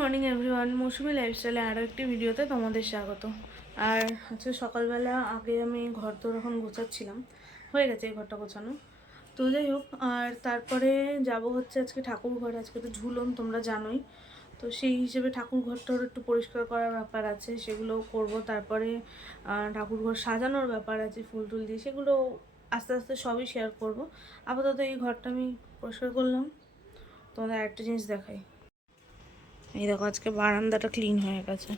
Morning everyone, মৌসুমি লাইফস্টাইলে আরও একটি ভিডিওতে তোমাদের স্বাগত। আর হচ্ছে সকালবেলা আগে আমি ঘর তো এখন গোছাচ্ছিলাম, হয়ে গেছে এই ঘরটা গোছানো। তো যাই হোক, আর তারপরে যাব হচ্ছে আজকে ঠাকুর ঘরে। আজকে তো ঝুলন, তোমরা জানোই। তো সেই হিসেবে ঠাকুর ঘরটার একটু পরিষ্কার করার ব্যাপার আছে, সেগুলোও করব। তারপরে ঠাকুর ঘর সাজানোর ব্যাপার আছে ফুল টুল দিয়ে, সেগুলো আস্তে আস্তে সবই শেয়ার করব। আপাতত এই ঘরটা আমি পরিষ্কার করলাম। তোমাদের আরেকটা জিনিস দেখাই। এই দেখো, আজকে বারান্দাটা ক্লিন হয়ে গেছে।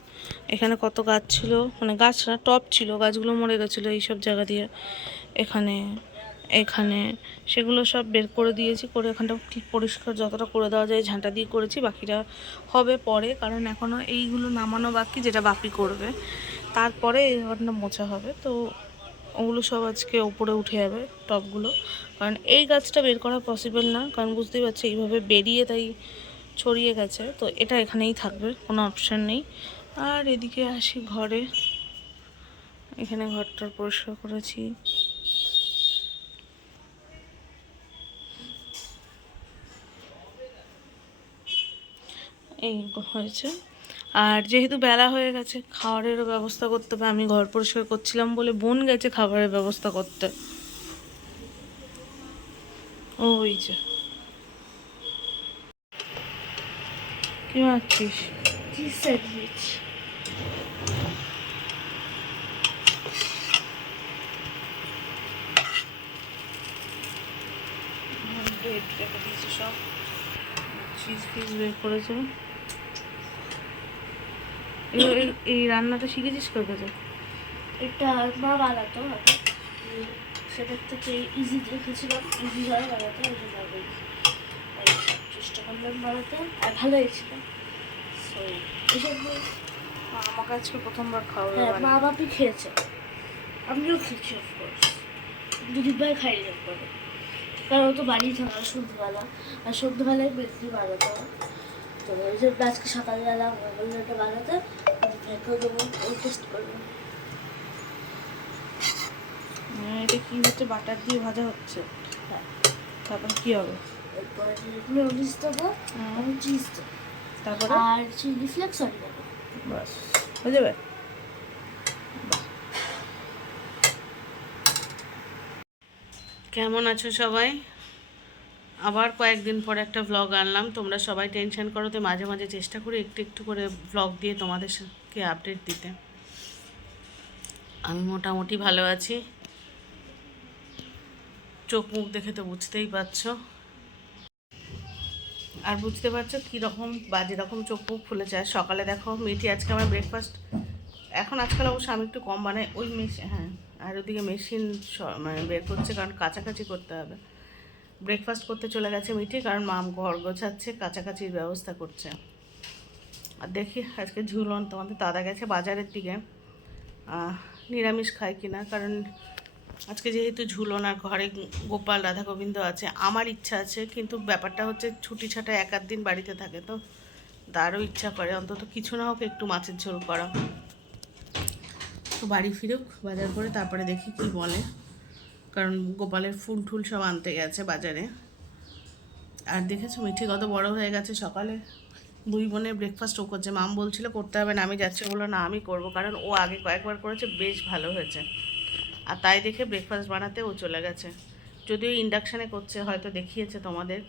এখানে কত গাছ ছিল, মানে গাছ না, টব ছিল, গাছগুলো মরে গেছিলো এইসব জায়গা দিয়ে। এখানে এখানে সেগুলো সব বের করে দিয়েছি, করে এখানটা পরিষ্কার যতটা করে দেওয়া যায় ঝাঁটা দিয়ে করেছি। বাকিটা হবে পরে, কারণ এখনও এইগুলো নামানো বাকি, যেটা বাপি করবে। তারপরে এই ঘরটা মোছা হবে। তো ওগুলো সব আজকে ওপরে উঠে যাবে টবগুলো, কারণ এই গাছটা বের করা পসিবল না, কারণ বুঝতেই পারছি এইভাবে বেরিয়ে তাই ছড়িয়ে গেছে। তো এটা এখানেই থাকবে, কোনো অপশান নেই। আর এদিকে আসি ঘরে, এখানে ঘরটার পরিষ্কার করেছি। এই হয়েছে। আর যেহেতু বেলা হয়ে গেছে, খাবারেরও ব্যবস্থা করতে হবে। আমি ঘর পরিষ্কার করছিলাম বলে বোন গেছে খাবারের ব্যবস্থা করতে। ওই যে, কি মারছিস? সব চিজ ফিজ বের করেছে। এই রান্নাটা শিখেছিস কোথা থেকে? এটা মা বানাতো আগে, সেটার থেকে ইজি দেখেছিলাম, ইজি হয় বানাতে, ওই জন্য চেষ্টা করলাম বানাতে, আর ভালো হয়েছিল। সো এসব আমাকে আজকে প্রথমবার খাওয়াবে। হ্যাঁ, মা বাপি খেয়েছে, আমিও খেয়েছি অফকোর্স। দুদিন ভাই খাইনি একবারে, কারণ ও তো বাড়িয়ে থাকা সন্ধ্যেবেলা, আর সন্ধ্যেবেলায় বেশি বানাতো। তো ওই যে আজকে সকালবেলা বললো এটা বানাতে, ভাইকেও দেবো, ওই টেস্ট করবো। এটা কি হচ্ছে? বাটার দিয়ে ভাজা হচ্ছে। হ্যাঁ, তারপর কি হবে? এরপরে মেয়োনিজ দেবো, আমি চিজ দেবো, তারপরে আর চিলি ফ্লেক্স অনেক দেবো। বাস হয়ে যাবে। কেমন আছো সবাই? আবার কয়েকদিন পরে একটা ভ্লগ আনলাম। তোমরা সবাই টেনশন করো, তো মাঝে মাঝে চেষ্টা করি একটু একটু করে ভ্লগ দিয়ে তোমাদেরকে আপডেট দিতে। আমি মোটামুটি ভালো আছি, চোখ মুখ দেখে তো বুঝতেই পারছো। আর বুঝতে পারছো কীরকম বাজে রকম চোখ মুখ ফুলেছে। আর সকালে দেখো মিঠি আজকে আমার ব্রেকফাস্ট, এখন আজকাল অবশ্য আমি একটু কম বানাই, ওই মেশিন, হ্যাঁ, আর ওদিকে মেশিন মানে বের করছে, কারণ কাছাকাছি করতে হবে। ব্রেকফাস্ট করতে চলে গেছে মিঠি, কারণ মাম ঘর গোছাচ্ছে, কাছাকাছির ব্যবস্থা করছে। আর দেখি আজকে ঝুলন, তোমাদের দাদা গেছে বাজারের দিকে, নিরামিষ খায় কিনা, কারণ আজকে যেহেতু ঝুলন আর ঘরে গোপাল রাধা গোবিন্দ আছে। আমার ইচ্ছা আছে, কিন্তু ব্যাপারটা হচ্ছে ছুটি ছাটা এক আধ দিন বাড়িতে থাকে, তো তারও ইচ্ছা করে অন্তত কিছু না হোক একটু মাছের ঝোল করা। তো বাড়ি ফিরুক বাজার করে, তারপরে দেখি কি বলে, কারণ গোপালের ফুল টুল সব আনতে গেছে বাজারে। আর দেখেছো মিঠি কত বড় হয়ে গেছে। সকালে দুই বোনের ব্রেকফাস্ট ও করছে। মাম বলছিল করতে হবে না, আমি যাচ্ছি, বললো না আমি করবো, কারণ ও আগে কয়েকবার করেছে, বেশ ভালো হয়েছে। আর তাই দেখে ব্রেকফাস্ট বানাতে ও চলে গেছে। যদিও ইন্ডাকশানে করছে, হয়তো দেখিয়েছে তোমাদের,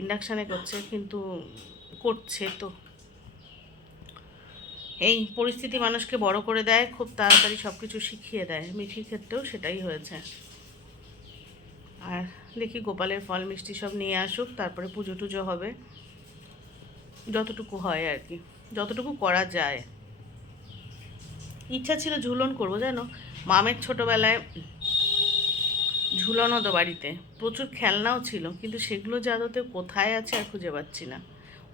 ইন্ডাকশানে করছে, কিন্তু করছে তো। এই পরিস্থিতি মানুষকে বড় করে দেয়, খুব তাড়াতাড়ি সব কিছু শিখিয়ে দেয়। মিঠির ক্ষেত্রেও সেটাই হয়েছে। আর দেখি গোপালের ফল মিষ্টি সব নিয়ে আসুক, তারপরে পুজো টুজো হবে, যতটুকু হয় আর কি, যতটুকু করা যায়। ইচ্ছা ছিল ঝুলন করবো, জানো, মামের ছোটোবেলায় ঝুলন হতো বাড়িতে, প্রচুর খেলনাও ছিল, কিন্তু সেগুলো যে আদতে কোথায় আছে আর খুঁজে পাচ্ছি না।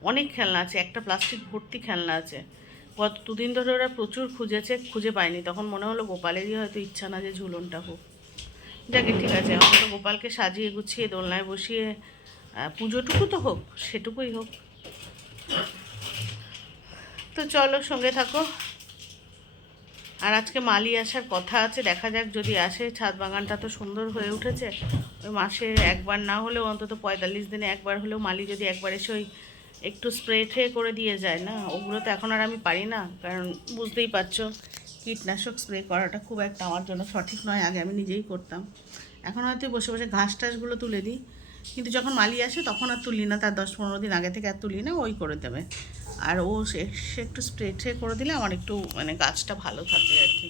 অনেক খেলনা আছে, একটা প্লাস্টিক ভর্তি খেলনা আছে। গত দুদিন ধরে ওরা প্রচুর খুঁজেছে, খুঁজে পায়নি। তখন মনে হলো গোপালেরই হয়তো ইচ্ছা না যে ঝুলনটা হোক। যাকে ঠিক আছে, অন্তত গোপালকে সাজিয়ে গুছিয়ে দোলনায় বসিয়ে পুজোটুকু তো হোক, সেটুকুই হোক। তো চলো সঙ্গে থাকো। আর আজকে মালি আসার কথা আছে, দেখা যাক যদি আসে। ছাদ বাগানটা তো সুন্দর হয়ে উঠেছে। ওই মাসে একবার না হলেও অন্তত 45 দিনে একবার হলেও মালি যদি একবার এসে ওই একটু স্প্রে ট্রে করে দিয়ে যায় না, ওগুলো তো এখন আর আমি পারি না, কারণ বুঝতেই পারছো কীটনাশক স্প্রে করাটা খুব একটা আমার জন্য সঠিক নয়। আগে আমি নিজেই করতাম, এখন হয়তো বসে বসে ঘাস টাসগুলো তুলে দিই, কিন্তু যখন মালি আসে তখন আর তুলি না, তার 10-15 দিন আগে থেকে আর তুলি না, ওই করে দেবে। আর ও সে একটু স্প্রে ট্রে করে দিলে আমার একটু মানে গাছটা ভালো থাকে আর কি।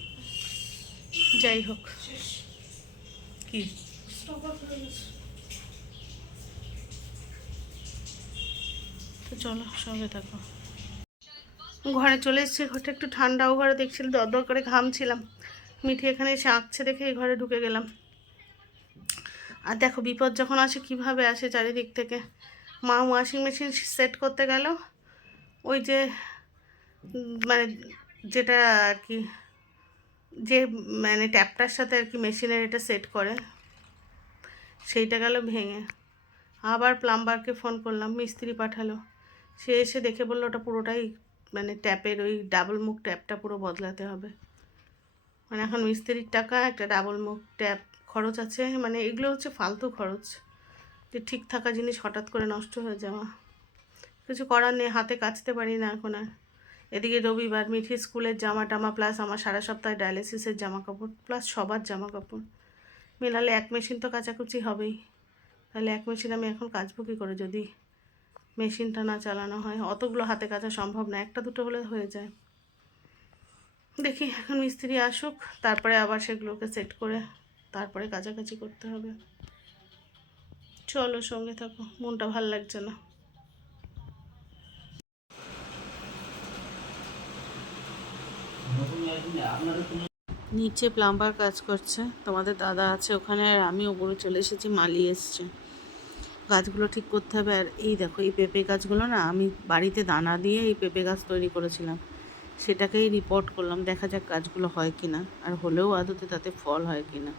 যাই হোক, কি তো চলো সঙ্গে থাকো। ঘরে চলে এসেছি, ঘরটা একটু ঠান্ডাও, ঘরে দেখছিল দরদর করে ঘামছিলাম। মিঠি এখানে এসে আঁকছে দেখে এই ঘরে ঢুকে গেলাম। আর দেখো বিপদ যখন আসে কিভাবে আসে চারিদিক থেকে। মা ওয়াশিং মেশিন সেট করতে গেল, ওই যে মানে যেটা আর কি, যে মানে ট্যাপটার সাথে আর কি মেশিনের এটা সেট করে, সেইটা গেল ভেঙে। আবার প্লাম্বারকে ফোন করলাম, মিস্ত্রি পাঠালো, সে এসে দেখে বললো ওটা পুরোটাই মানে ট্যাপের ওই ডাবল মুখ ট্যাপটা পুরো বদলাতে হবে। মানে এখন মিস্ত্রির টাকা, একটা ডাবল মুখ ট্যাপ খরচ আছে, মানে এগুলো হচ্ছে ফালতু খরচ, যে ঠিক থাকা জিনিস হঠাৎ করে নষ্ট হয়ে যাওয়া। কিছু করার নেই, হাতে কাচতে পারি না এখন আর। এদিকে রবিবার, মিঠি স্কুলের জামা টামা প্লাস আমার সারা সপ্তাহে ডায়ালিসিসের জামা কাপড় প্লাস সবার জামা কাপড় মেলালে এক মেশিন তো কাচাকুচি হবেই। তাহলে এক মেশিন আমি এখন কাচবো কী করে যদি মেশিনটা না চালানো হয়? অতগুলো হাতে কাচা সম্ভব না, একটা দুটো হলে হয়ে যায়। দেখি এখন মিস্ত্রি আসুক, তারপরে আবার সেগুলোকে সেট করে তারপরে কাচাকাচি করতে হবে। চলো সঙ্গে থাকো, মনটা ভাল লাগছে না। নিচে প্লাম্বার কাজ করছে, তোমাদের দাদা আছে ওখানে, আর আমি ওপরে চলে এসেছি, মালি এসছে। গাছগুলো ঠিক করতে হবে। আর এই দেখো এই পেঁপে গাছগুলো না, আমি বাড়িতে দানা দিয়ে এই পেঁপে গাছ তৈরি করেছিলাম, সেটাকেই রিপোর্ট করলাম, দেখা যাক গাছগুলো হয় কি না, আর হলেও আদতে তাতে ফল হয় কি না।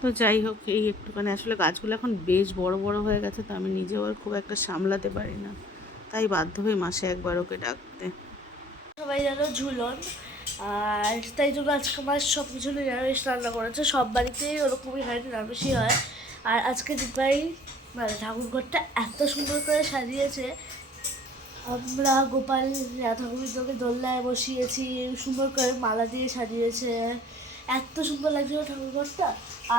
তো যাই হোক, এই একটুখানি আসলে গাছগুলো এখন বেশ বড় বড় হয়ে গেছে, তো আমি নিজেও আর খুব একটা সামলাতে পারি না, তাই বাধ্য হই মাসে একবার ওকে ডাকতে। সবাই জানো ঝুলন, আর তাই জন্য আজকে আমার সব কিছু নিরামিষ রান্না করেছে। সব বাড়িতেই ওরকমই হয়, নিরামিষই হয়। আর আজকে দিপাই মানে ঠাকুরঘরটা এত সুন্দর করে সাজিয়েছে। আমরা গোপাল রাধাগোবিন্দকে দোলনায় বসিয়েছি, সুন্দর করে মালা দিয়ে সাজিয়েছে, এত সুন্দর লাগছিল ঠাকুরঘরটা।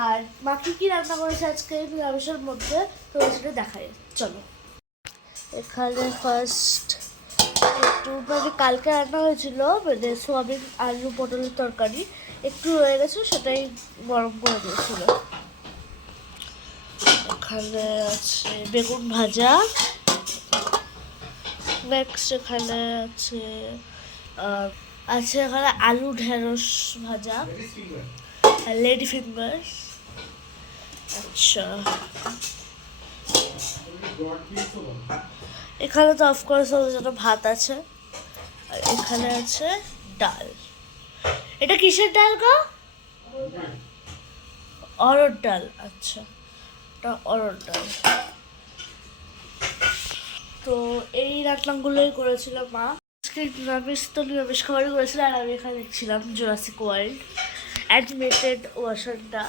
আর মা কি রান্না করেছে আজকে নিরামিষের মধ্যে, তো সেটা দেখাই, চলো। এখানে ফার্স্ট একটু মানে কালকে রান্না হয়েছিল মানে সোয়াবিন আলু পটলের তরকারি, একটু রয়ে গেছে, সেটাই গরম করে দিয়েছিল। এখানে আছে বেগুন ভাজা, নেক্সট এখানে আছে আছে এখানে আলু ঢেঁড়স ভাজা, লেডি ফিঙ্গার। আচ্ছা, এখানে তো অফকোর্স ওদের জন্য ভাত আছে, আর এখানে আছে ডাল। এটা কিসের ডাল গো? অরহর ডাল। আচ্ছা, এটা অরহর ডাল। তো এই রান্নাগুলোই করেছিল মা আজকে। নিরামিষ তো নিরামিষ খাবারই করেছিল। আর আমি এখানে দেখছিলাম জুরাসিক ওয়ার্ল্ড অ্যানিমেটেড ওয়াশনটা।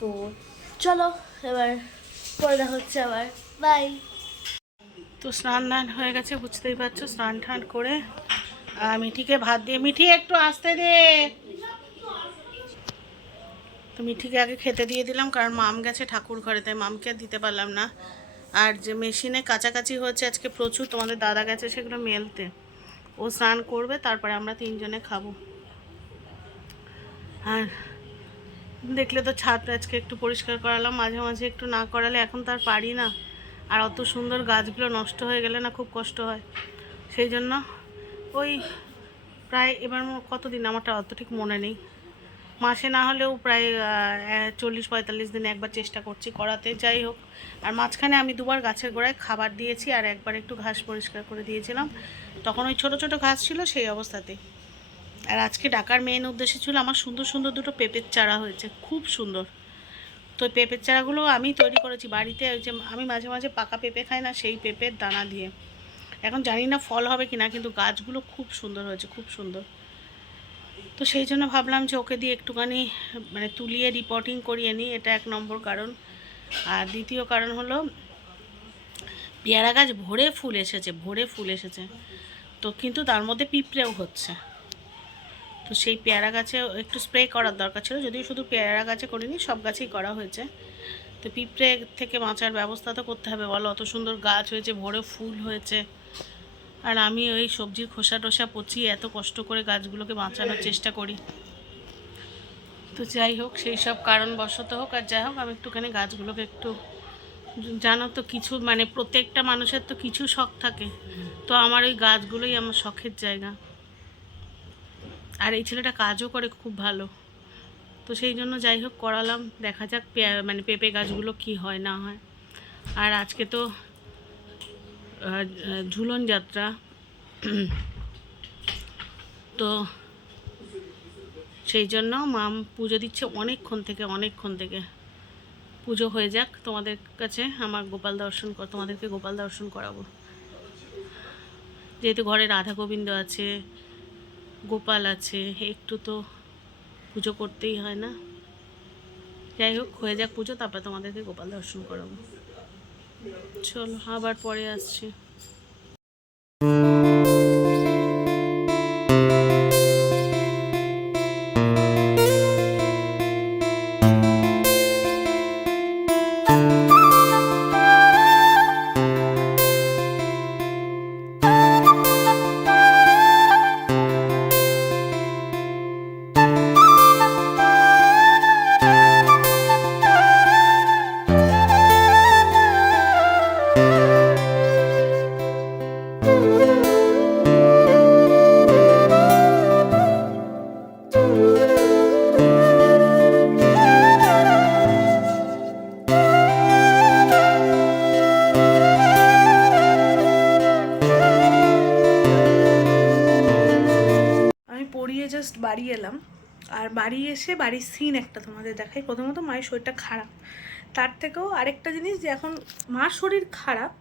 তো চলো এবার পরে দেখা হচ্ছে আবার, বাই। তো স্নান দান হয়ে গেছে, বুঝতেই পারছো, স্নান টান করে মিঠিকে ভাত দিয়ে, মিঠি একটু আসতে দে। তো মিঠিকে আগে খেতে দিয়ে দিলাম, কারণ মাম গেছে ঠাকুর ঘরে, তাই মামকে আর দিতে পারলাম না। আর যে মেশিনে কাছাকাছি হচ্ছে আজকে প্রচুর, তোমাদের দাদা গেছে সেগুলো মেলতে, ও স্নান করবে, তারপরে আমরা তিনজনে খাবো। আর দেখলে তো ছাদটা আজকে একটু পরিষ্কার করালাম, মাঝে মাঝে একটু না করালে এখন তো আর পারি না। আর অত সুন্দর গাছগুলো নষ্ট হয়ে গেলে না খুব কষ্ট হয়, সেই জন্য ওই প্রায় এবার কতদিন আমারটা অত ঠিক মনে নেই, মাসে না হলেও প্রায় 40-45 দিনে একবার চেষ্টা করছি করাতে। যাই হোক, আর মাঝখানে আমি দুবার গাছের গোড়ায় খাবার দিয়েছি, আর একবার একটু ঘাস পরিষ্কার করে দিয়েছিলাম, তখন ওই ছোটো ছোটো ঘাস ছিল সেই অবস্থাতে। আর আজকে ডাকার মেন উদ্দেশ্য ছিল, আমার সুন্দর সুন্দর দুটো পেঁপের চারা হয়েছে, খুব সুন্দর। তো পেঁপের চারাগুলো আমি তৈরি করেছি বাড়িতে, ওই যে আমি মাঝে মাঝে পাকা পেঁপে খাই না, সেই পেঁপের দানা দিয়ে। এখন জানি না ফল হবে কি না, কিন্তু গাছগুলো খুব সুন্দর হয়েছে, খুব সুন্দর। তো সেই জন্য ভাবলাম যে ওকে দিয়ে একটুখানি মানে তুলিয়ে রিপোর্টিং করিয়ে নিই, এটা এক নম্বর কারণ। আর দ্বিতীয় কারণ হলো পেয়ারা গাছ ভরে ফুল এসেছে, ভরে ফুল এসেছে, তো কিন্তু তার মধ্যে পিঁপড়েও হচ্ছে। তো সেই পেয়ারা গাছে একটু স্প্রে করার দরকার ছিল, যদিও শুধু পেয়ারা গাছে করিনি, সব গাছেই করা হয়েছে। তো পিঁপড়ে থেকে বাঁচার ব্যবস্থা তো করতে হবে বলো, অত সুন্দর গাছ হয়েছে, ভরে ফুল হয়েছে, আর আমি ওই সবজির খোসা টোসা পচিয়ে এত কষ্ট করে গাছগুলোকে বাঁচানোর চেষ্টা করি। তো যাই হোক, সেই সব কারণবশত হোক আর যাই হোক, আমি একটুখানি গাছগুলোকে একটু, জানো তো কিছু মানে প্রত্যেকটা মানুষের তো কিছু শখ থাকে, তো আমার ওই গাছগুলোই আমার শখের জায়গা। আর এই ছেলেটা কাজও করে খুব ভালো, তো সেই জন্য যাই হোক করালাম, দেখা যাক মানে পেঁপে গাছগুলো কি হয় না হয়। আর আজকে তো ঝুলন যাত্রা, তো সেই জন্য মাম পুজো দিচ্ছে অনেকক্ষণ থেকে পুজো হয়ে যাক, তোমাদের কাছে আমার তোমাদেরকে গোপাল দর্শন করাবো। যেহেতু ঘরে রাধা গোবিন্দ আছে, গোপাল আছে, একটু তো পুজো করতেই হয় না। যাই হোক হয়ে যাক পুজো, তারপর তোমাদেরকে গোপাল দর্শন করাবো। চলো আবার পরে আসছি। পড়িয়ে জাস্ট বাড়ি এলাম, আর বাড়ি এসে বাড়ির সিন একটা তোমাদের দেখাই। প্রথমত মায়ের শরীরটা খারাপ, তার থেকেও আরেকটা জিনিস যে এখন মার শরীর খারাপ,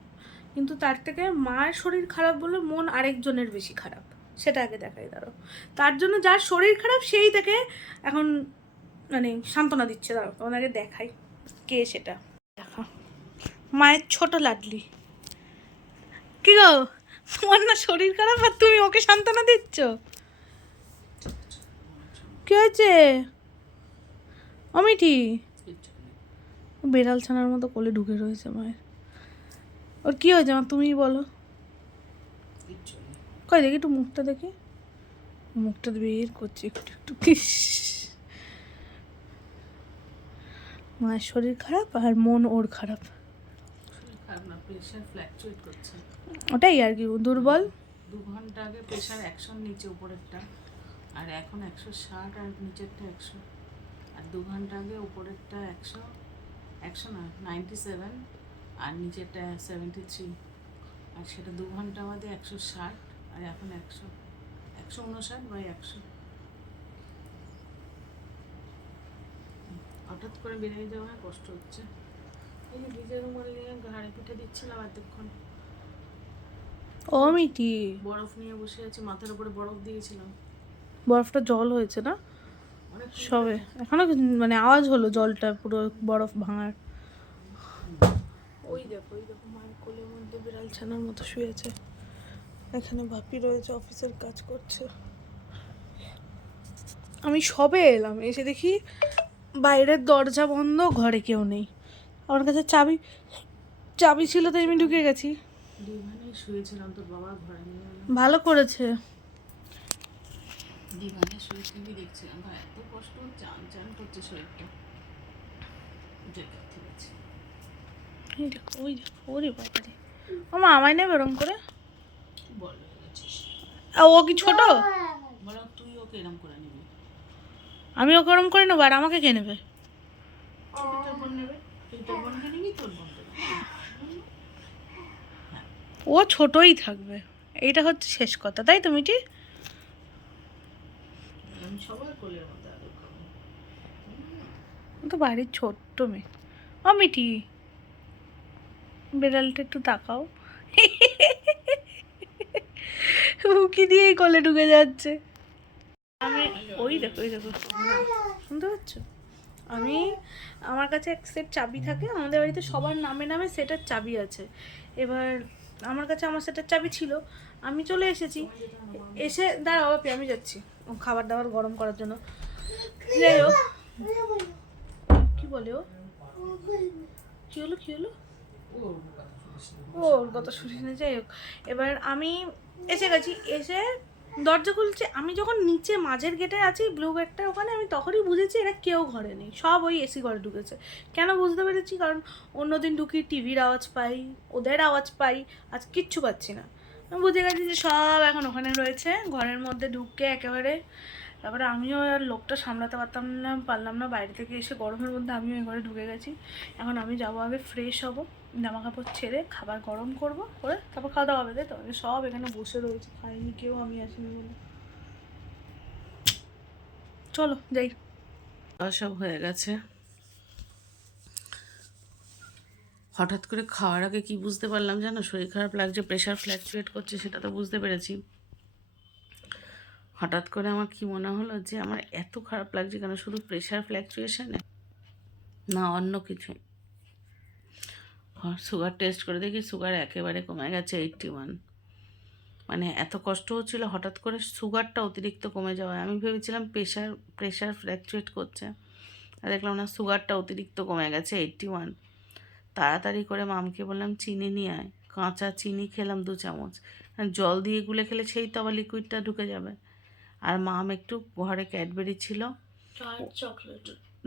কিন্তু তার থেকে মায়ের শরীর খারাপ বলে মন আরেকজনের বেশি খারাপ, সেটা আগে দেখাই। দাঁড়ো, তার জন্য যার শরীর খারাপ সেই থেকে এখন মানে সান্ত্বনা দিচ্ছে। দাঁড়ো তোমাদেরকে দেখাই কে সেটা। দেখো মায়ের ছোট লাডলি। কি গো, তোমার না শরীর খারাপ আর তুমি ওকে সান্ত্বনা দিচ্ছ? কি হয়েছে অমিঠি? বেড়াল ছানার মতো কোলে ঢুকে রয়েছে মায়ের। ওর কি হয়েছে মা, তুমিই বলো। কই দেখি একটু মুখটা দেখি, মুখটা বের করছে একটু একটু। মায়ের শরীর খারাপ আর মন ওর খারাপ, ওটাই আর কি, দুর্বল। 2 ঘন্টা আগে প্রেশার 100 নিচে উপরেরটা, আর এখন 160, আর নিচেরটা 100। আর 2 ঘন্টা আগে উপরেরটা 100 না 97, আর নিচেরটা 73। আর সেটা 2 ঘন্টা বাদে 160, আর এখন 159/100। হঠাৎ করে বেড়ে যাওয়ায় কষ্ট হচ্ছে। এই যে ভিজে রুমাল নিয়ে ঘাড়ে পিঠে দিচ্ছিলাম এতক্ষণ, অমিঠি বরফ নিয়ে বসে আছি, মাথার উপরে বরফ দিয়েছিলাম। বরফটা জল হয়েছে না অনেক সবে, এখনো মানে আওয়াজ হলো জলটা পুরো বরফ ভাঙার। ওই দেখো মায়ের কোলের মধ্যে বিড়াল ছানার মতো শুয়েছে। এখানে বাপি রয়েছে, অফিসের কাজ করছে। আমি সবে এলাম, এসে দেখি বাইরের দরজা বন্ধ, ঘরে কেউ নেই। আমার কাছে চাবি ছিল, তাই আমি ঢুকে গেছি। ডিভানে শুয়েছিলাম, তোর বাবা ঘরে নিয়ে এলো। ভালো করেছে। ডিভানে শুয়ে টিভি দেখছিলাম, ভাই এত কষ্ট, চান করছে শরীরটা। ঠিক আছে, ওই দেখো ওরে বাবারে, আমার আমায় নেবে এরম করে? বল হয়ে গেছিস। ও কি ছোট? বলো তুই ওকে এরম করে নিবি। আমি ওকে ওরম করে নেবো, আর আমাকে কে নেবে? তোর বোন নেবে, তুই তোর বোনকে নিবি, তোর বোনকে নিবি। ও ছোটই থাকবে, এইটা হচ্ছে শেষ কথা, তাই তো মিটি? আমি সবার কোলের মধ্যে আদর করবো। ও তো বাড়ির ছোট্ট মেয়ে। ও মিটি, বেড়ালটা একটু তাকাও। উকি দিয়েই কোলে ঢুকে যাচ্ছে। আমি ওই দেখো শুনতে পাচ্ছ? আমার কাছে এক সেট চাবি থাকে, আমাদের বাড়িতে সবার নামে নামে সেটার চাবি আছে। এবার আমার কাছে আমার সেটার চাবি ছিল, আমি চলে এসেছি। এসে দাঁড়াও বাপি, আমি যাচ্ছি খাবার দাবার গরম করার জন্য। যাই হোক, কি বলে ও, কি হলো কি হলো, ওর কথা শুনিস না। যাই হোক, এবার আমি এসে গেছি, এসে দরজা খুলছে। আমি যখন নিচে মাঝের গেটে আছি, ব্লু গেটটা ওখানে, আমি তখনই বুঝেছি এরা কেউ ঘরে নেই, সব ওই এসি ঘরে ঢুকেছে। কেন বুঝতে পেরেছি, কারণ অন্যদিন ঢুকি টিভির আওয়াজ পাই, ওদের আওয়াজ পাই, আজ কিচ্ছু পাচ্ছি না। আমি বুঝে গেছি যে সব এখন ওখানে রয়েছে ঘরের মধ্যে ঢুকে একেবারে। তারপরে আমিও আর লোকটা সামলাতে পারলাম না, বাইরে থেকে এসে গরমের মধ্যে আমিও এই ঘরে ঢুকে গেছি। এখন আমি যাবো আগে ফ্রেশ হব, জামা কাপড় ছেড়ে খাবার গরম করব, করে তারপর খাওয়া দাওয়া হবে, তাই তো? সব এখানে বসে রয়েছে, খাইনি কেউ, আমি আসিনি বলে। চলো যাই। সব হয়ে গেছে। হঠাৎ করে খাওয়ার আগে কি বুঝতে পারলাম জানো, শরীর খারাপ লাগছে, প্রেশার ফ্ল্যাকচুয়েট করছে, সেটা তো বুঝতে পেরেছি। হঠাৎ করে আমার কি মনে হলো যে আমার এত খারাপ লাগছে কেন, শুধু প্রেশার ফ্ল্যাকচুয়েশনে না অন্য কিছু। সুগার টেস্ট করে দেখি সুগার একেবারে কমে গেছে 81। মানে এত কষ্ট হচ্ছিল হঠাৎ করে সুগারটা অতিরিক্ত কমে যাওয়ায়। আমি ভেবেছিলাম প্রেশার ফ্ল্যাকচুয়েট করছে, আর দেখলাম না, সুগারটা অতিরিক্ত কমে গেছে 81। তাড়াতাড়ি করে মামকে বললাম চিনি নিয়ে আয়, কাঁচা চিনি খেলাম 2 চামচ, আর জল দিয়ে গুলে খেলে সেই তো আবার লিকুইডটা ঢুকে যাবে। আর মাম একটু ঘরে ক্যাডবেরি ছিল,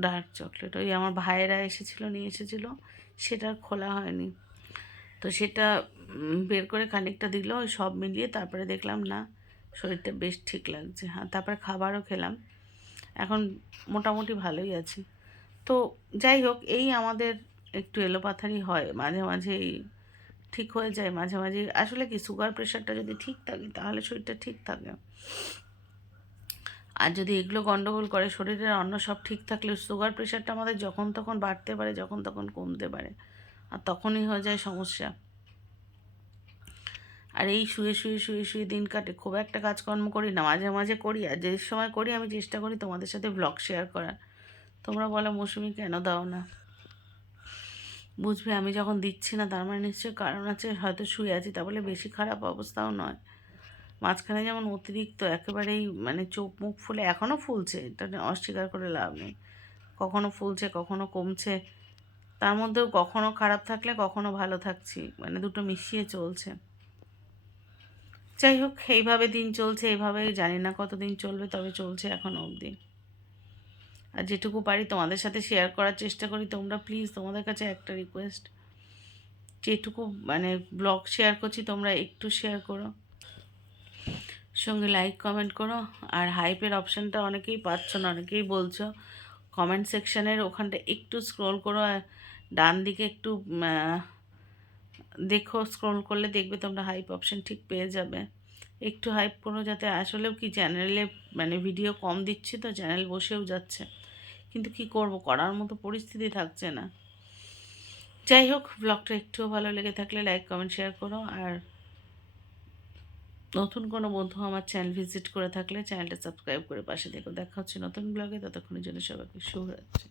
ডার্ক চকলেট, ওই আমার ভাইয়েরা এসেছিলো নিয়ে এসেছিলো, সেটা আর খোলা হয়নি, তো সেটা বের করে খানিকটা দিল। ওই সব মিলিয়ে তারপরে দেখলাম না, শরীরটা বেশ ঠিক লাগছে। হ্যাঁ, তারপরে খাবারও খেলাম, এখন মোটামুটি ভালোই আছি। তো যাই হোক, এই আমাদের একটু এলোপাথারি হয় মাঝে মাঝেই, ঠিক হয়ে যায় মাঝে মাঝে। আসলে কি, সুগার প্রেশারটা যদি ঠিক থাকে তাহলে শরীরটা ঠিক থাকে, আর যদি এগুলো গন্ডগোল করে, শরীরের অন্য সব ঠিক থাকলে সুগার প্রেশারটা আমাদের যখন তখন বাড়তে পারে, যখন তখন কমতে পারে, আর তখনই হয়ে যায় সমস্যা। আর এই শুয়ে শুয়ে শুয়ে শুয়ে দিন কাটে, খুব একটা কাজকর্ম করি না, মাঝে মাঝে করি, আর যে সময় করি আমি চেষ্টা করি তোমাদের সাথে ব্লগ শেয়ার করার। তোমরা বলো মৌসুমি কেন দাও না, বুঝবে আমি যখন দিচ্ছি না তার মানে নিশ্চয়ই কারণ আছে, হয়তো শুয়ে আছি, তা বলে বেশি খারাপ অবস্থাও নয়। মাঝখানে যেমন অতিরিক্ত একেবারেই মানে চোখ মুখ ফুলে, এখনও ফুলছে, এটা অস্বীকার করে লাভ নেই, কখনো ফুলছে কখনো কমছে, তার মধ্যেও কখনো খারাপ থাকলে কখনো ভালো থাকছি, মানে দুটো মিশিয়ে চলছে। যাই হোক, এইভাবে দিন চলছে, এইভাবেই জানি না কতদিন চলবে, তবে চলছে এখনো অবধি। আর যেটুকু পারি তোমাদের সাথে শেয়ার করার চেষ্টা করি। তোমরা প্লিজ, তোমাদের কাছে একটা রিকোয়েস্ট, যেটুকু মানে ব্লগ শেয়ার করছি তোমরা একটু শেয়ার করো, সঙ্গে লাইক কমেন্ট করো। আর হাইপের অপশানটা অনেকেই পাচ্ছ না, অনেকেই বলছো, কমেন্ট সেকশানের ওখানটা একটু স্ক্রল করো, ডান দিকে একটু দেখো, স্ক্রল করলে দেখবে তোমরা হাইপ অপশান ঠিক পেয়ে যাবে। একটু হাইপ করো, যাতে আসলেও কি চ্যানেলে মানে ভিডিও কম দিচ্ছি তো চ্যানেল বসেও যাচ্ছে, কিন্তু কি করব, করার মতো পরিস্থিতি থাকছে না। যাই হোক, ব্লগটা একটুও ভালো লেগে থাকলে লাইক কমেন্ট শেয়ার করো। আর নতুন কোনো বন্ধু আমার চ্যানেল ভিজিট করে থাকলে চ্যানেলটা সাবস্ক্রাইব করে পাশে দেখো। দেখা হচ্ছে নতুন ব্লগে, ততক্ষণের জন্য সবাইকে শুভরাত্রি।